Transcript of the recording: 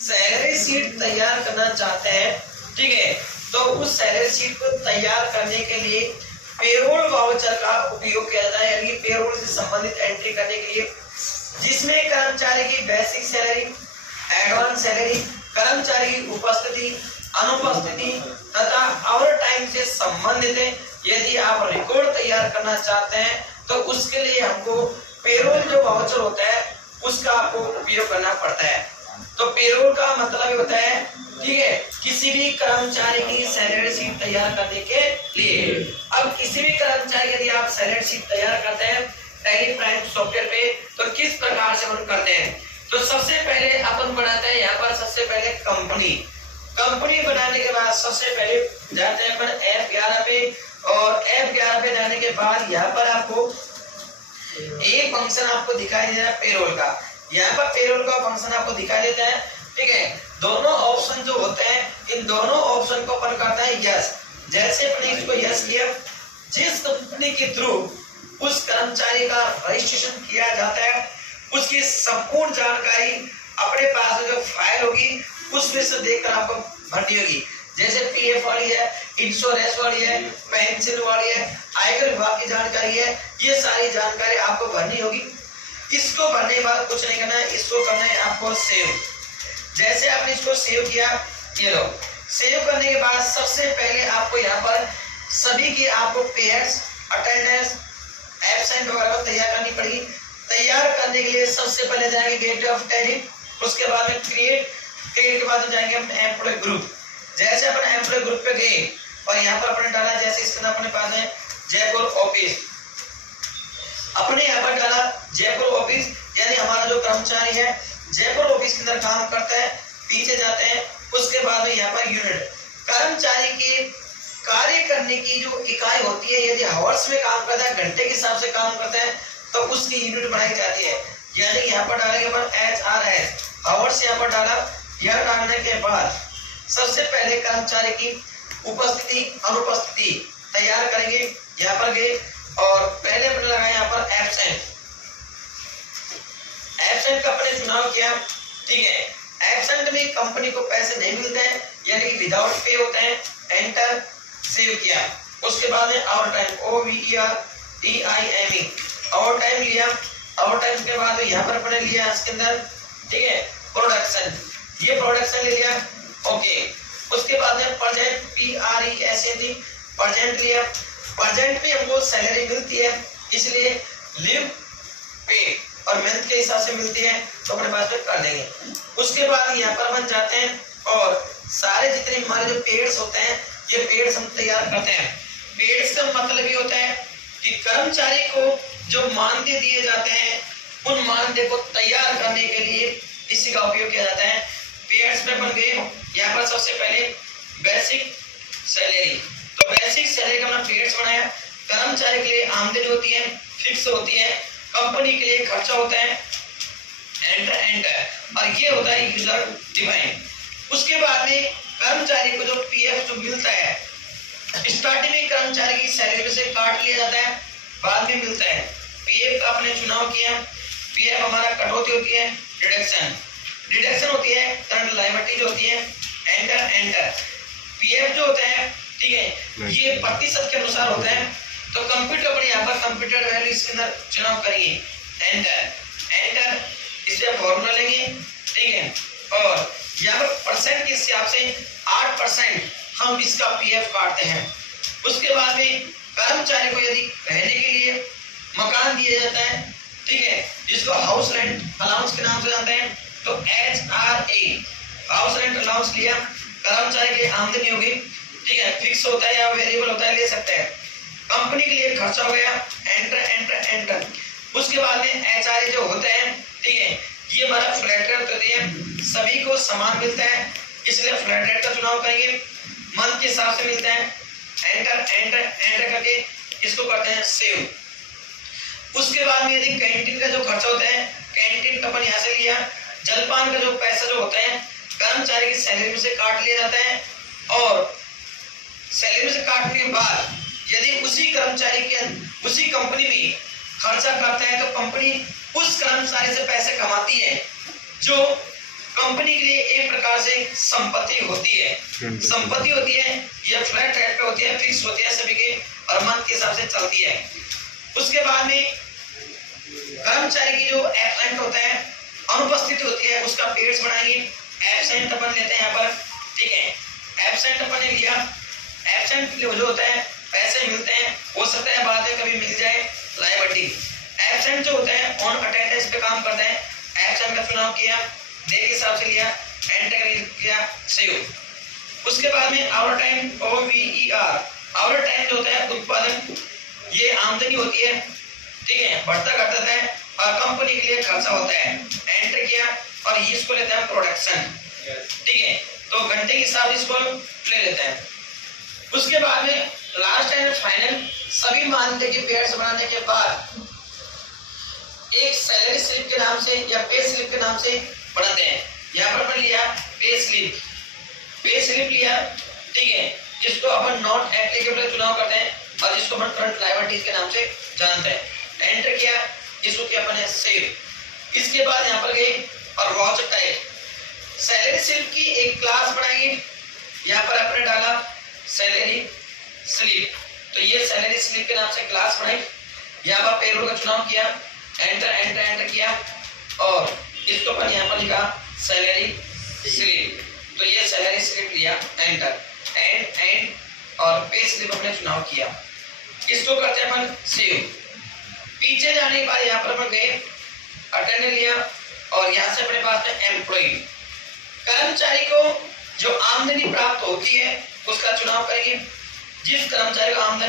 Salary sheet तैयार करना चाहते हैं, ठीक है, तो उस सैलरी शीट को तैयार करने के लिए पेरोल वाउचर का उपयोग किया जाता है, यानी पेरोल से संबंधित एंट्री करने के लिए, जिसमें कर्मचारी की बेसिक सैलरी, एडवांस सैलरी, कर्मचारी की उपस्थिति, अनुपस्थिति तथा ओवर टाइम से संबंधित है। यदि आप रिकॉर्ड तैयार करना चाहते हैं तो उसके लिए हमको पेरोल जो वाउचर होता है उसका आपको उपयोग करना पड़ता है। तो पेरोल का मतलब होता है, ठीक है, किसी भी कर्मचारी की सैलरी शीट तैयार करने के लिए। अब किसी भी कर्मचारी यदि आप सैलरी शीट तैयार करते हैं टैली प्राइम सॉफ्टवेयर पे, तो किस प्रकार से हम करते हैं? तो सबसे पहले अपन बनाते हैं यहाँ पर सबसे पहले कंपनी बनाने के बाद सबसे पहले जाते हैं अपन F11 पे, और F11 पे जाने के बाद यहाँ पर आपको एक फंक्शन आपको दिखाई दे रहा है पेरोल का। यहाँ पर पेरोल का फंक्शन आपको दिखाई देता है, ठीक है। दोनों ऑप्शन जो होते हैं, इन दोनों ऑप्शन को अपन करता है यस। जैसे अपने इसको यस किया, जिस कंपनी के थ्रू उस कर्मचारी का रजिस्ट्रेशन किया जाता है उसकी संपूर्ण जानकारी अपने पास जो फाइल होगी उसमें से देखकर आपको भरनी होगी। जैसे पीएफ वाली है, इंश्योरेंस वाली है, पेंशन वाली है, आयकर विभाग की जानकारी है, ये सारी जानकारी आपको भरनी होगी। इसको भरने के बाद कुछ नहीं करना है, इसको करना है आपको सेव। जैसे आपने इसको सेव किया, ये लो, सेव करने के बाद सबसे पहले आपको यहाँ पर सभी की आपको पेयर्स, अटेंडेंस, एब्सेंट वगैरह तैयार करनी पड़ेगी। तैयार करने के लिए सबसे पहले जाएंगे गेटवे ऑफ टैली, उसके बाद में क्रिएट के बाद जाएंगे हम एम्प्लॉय ग्रुप। जैसे अपन एम्प्लॉय ग्रुप पे गए और यहाँ पर अपने डाला, जैसे इसके अंदर अपने पास है जयपुर ऑफिस, अपने यहाँ पर डाला जयपुर ऑफिस, यानी हमारा जो कर्मचारी है जयपुर ऑफिस के अंदर काम करता है। पीछे जाते हैं, उसके बाद में यहाँ पर यूनिट, कर्मचारी के कार्य करने की जो इकाई होती है, यदि हावर्स में काम करता है, घंटे के हिसाब से काम करता है, तो उसकी यूनिट बनाई जाती है। यानी यहाँ पर डालेंगे अपन HRS, हावर्स यहाँ पर डाला। यह डालने के बाद सबसे पहले कर्मचारी की उपस्थिति, अनुपस्थिति तैयार करेंगे। यहाँ पर गए और पहले अपने लगाए यहाँ पर एब्सेंट का अपने चुनाव किया, ठीक है। एब्सेंट में कंपनी को पैसे नहीं मिलते हैं, यानी विदाउट पे होते हैं। एंटर, सेव किया। उसके बाद में overtime, OVERTIME, overtime लिया। आवर टाइम के बाद यहाँ पर अपने लिया इसके अंदर, ठीक है, प्रोडक्शन, ये प्रोडक्शन ले लिया, ओके। उसके बाद में प्रेजेंट, PRESENT, प्रेजेंट लिया। प्रेजेंट पे हमको सैलरी मिलती है, इसलिए लीव पे और मंथ के हिसाब से मिलती है, तो अपने पास में कर देंगे। उसके बाद यहाँ पर बन जाते हैं और सारे जितने हमारे जो पेड्स होते हैं, ये पेड्स हम तैयार करते हैं। पेड्स का मतलब ये होता है कि कर्मचारी को जो मानदेय दिए जाते हैं, उन मानदेय को तैयार करने के लिए इसी का उपयोग किया जाता है। पेड्स में बन गए यहाँ पर सबसे पहले बेसिक सैलरी, तो बेसिक सैलरी का हमने पेड्स बनाया। कर्मचारी के लिए आमदनी होती है, फिक्स होती है, कंपनी के लिए खर्चा होता है, एंटर, और ये होता है यूजर डिफाइन। उसके बाद में कर्मचारी को जो पीएफ जो मिलता है, स्टार्टिंग में कर्मचारी की सैलरी में से काट लिया जाता है, बाद में मिलता है। पीएफ का आपने चुनाव किया, पीएफ हमारा कटौती होती है, डिडक्शन होती है, करंट लायबिलिटी जो होती है, एंटर। पीएफ जो होता है, ठीक है, ये प्रतिशत के अनुसार होता है। तो कंप्यूटर पर यहाँ पर कंप्यूटर वैल्यू इसके अंदर चुनाव करिए, एंटर, इससे फॉर्मूला लेंगे, ठीक है, और यहाँ पर परसेंट के हिसाब से 8% हम इसका पीएफ काटते हैं। उसके बाद में कर्मचारी को यदि रहने के लिए मकान दिया जाता है, ठीक है, जिसको हाउस रेंट अलाउंस के नाम से जानते हैं, तो HRA, हाउस रेंट अलाउंस लिया। कर्मचारी की आमदनी होगी, ठीक है, फिक्स होता है या वेरिएबल होता है, ले सकते हैं। कंपनी के लिए खर्चा हो गया, एंटर। उसके बाद में HRA जो होता है, ठीक है, ये हमारा फ्लैट रेट होती है, सभी को समान मिलता है, इसलिए फ्लैट रेट का चुनाव करेंगे, मंथ के हिसाब से मिलता है। एंटर करके इसको करते हैं सेव। उसके बाद में यदि कैंटीन का जो खर्चा होता है, कैंटीन का अपन यहाँ से लिया। जलपान का जो पैसा जो होता है कर्मचारी की सैलरी में से काट लिया जाता है, और सैलरी में से काटने के बाद यदि उसी कर्मचारी के उसी कंपनी में खर्चा करता है, तो कंपनी उस कर्मचारी से पैसे कमाती है जो कंपनी के लिए एक प्रकार से संपत्ति होती है। संपत्ति होती है, यह फ्लैट रेट पे होती है, फिक्स होती है सभी के, और मंथ के हिसाब से चलती है। उसके बाद में कर्मचारी की जो एब्सेंट होता है, अनुपस्थिति होती है, उसका पीरियड्स बनाएंगे। एब्सेंट अपन लेते हैं यहाँ पर, ठीक है। एब्सेंट अपन ने लिया, एब्सेंट जो होता है पैसे मिलते हैं, हो सकता है बाद में कभी मिल जाए लायबिलिटी। एब्सेंट जो होता है ऑन अटेंडेंस पे काम करता है। एब्सेंट का चुनाव किया, डे के हिसाब से लिया, एंटर किया, सही। उसके बाद में overtime, OVER, overtime जो होता है उत्पादन, ये आमदनी होती है, ठीक है, बढ़ता घटता है, और कंपनी के लिए खर्चा होता है। एंटर किया, और इसको लेते हैं प्रोडक्शन, ठीक है। तो घंटे के हिसाब से इसको ले लेते हैं। उसके बाद में लास्ट एंड फाइनल सभी मानदेय के पेयर्स बनाने के बाद एक सैलरी स्लिप के नाम से या पे स्लिप के नाम से बनाते हैं। यहाँ पर अपन लिया पे स्लिप लिया, ठीक है, जिसको अपन नॉट एप्लीकेबल चुनाव करते हैं, और जिसको अपन करंट लायबिलिटीज के नाम से जानते हैं। एंटर किया, इसको किया अपन ने सेव। इसके बाद यहाँ पर गए और वाउचर टाइप, सैलरी स्लिप की एक क्लास बनाएंगे। यहाँ पर आपने डाला सैलरी स्लिप, तो ये सैलरी स्लिप के नाम से क्लास बनाई। यहाँ पर पेरोल का चुनाव किया, एंटर किया, और इसको अपन यहाँ पर लिखा सैलरी स्लिप, तो ये सैलरी स्लिप लिया, एंटर, एंड और पे स्लिप अपने चुनाव किया। इसको करते हैं अपन सेव। पीछे जाने के बाद यहाँ पर अपन गए, अटेंडेंस लिया, और यहाँ से अपने पास में एम्प्लॉय, कर्मचारी को जो आमदनी प्राप्त होती है उसका चुनाव करेंगे। जिस कर्मचारी को आमदनी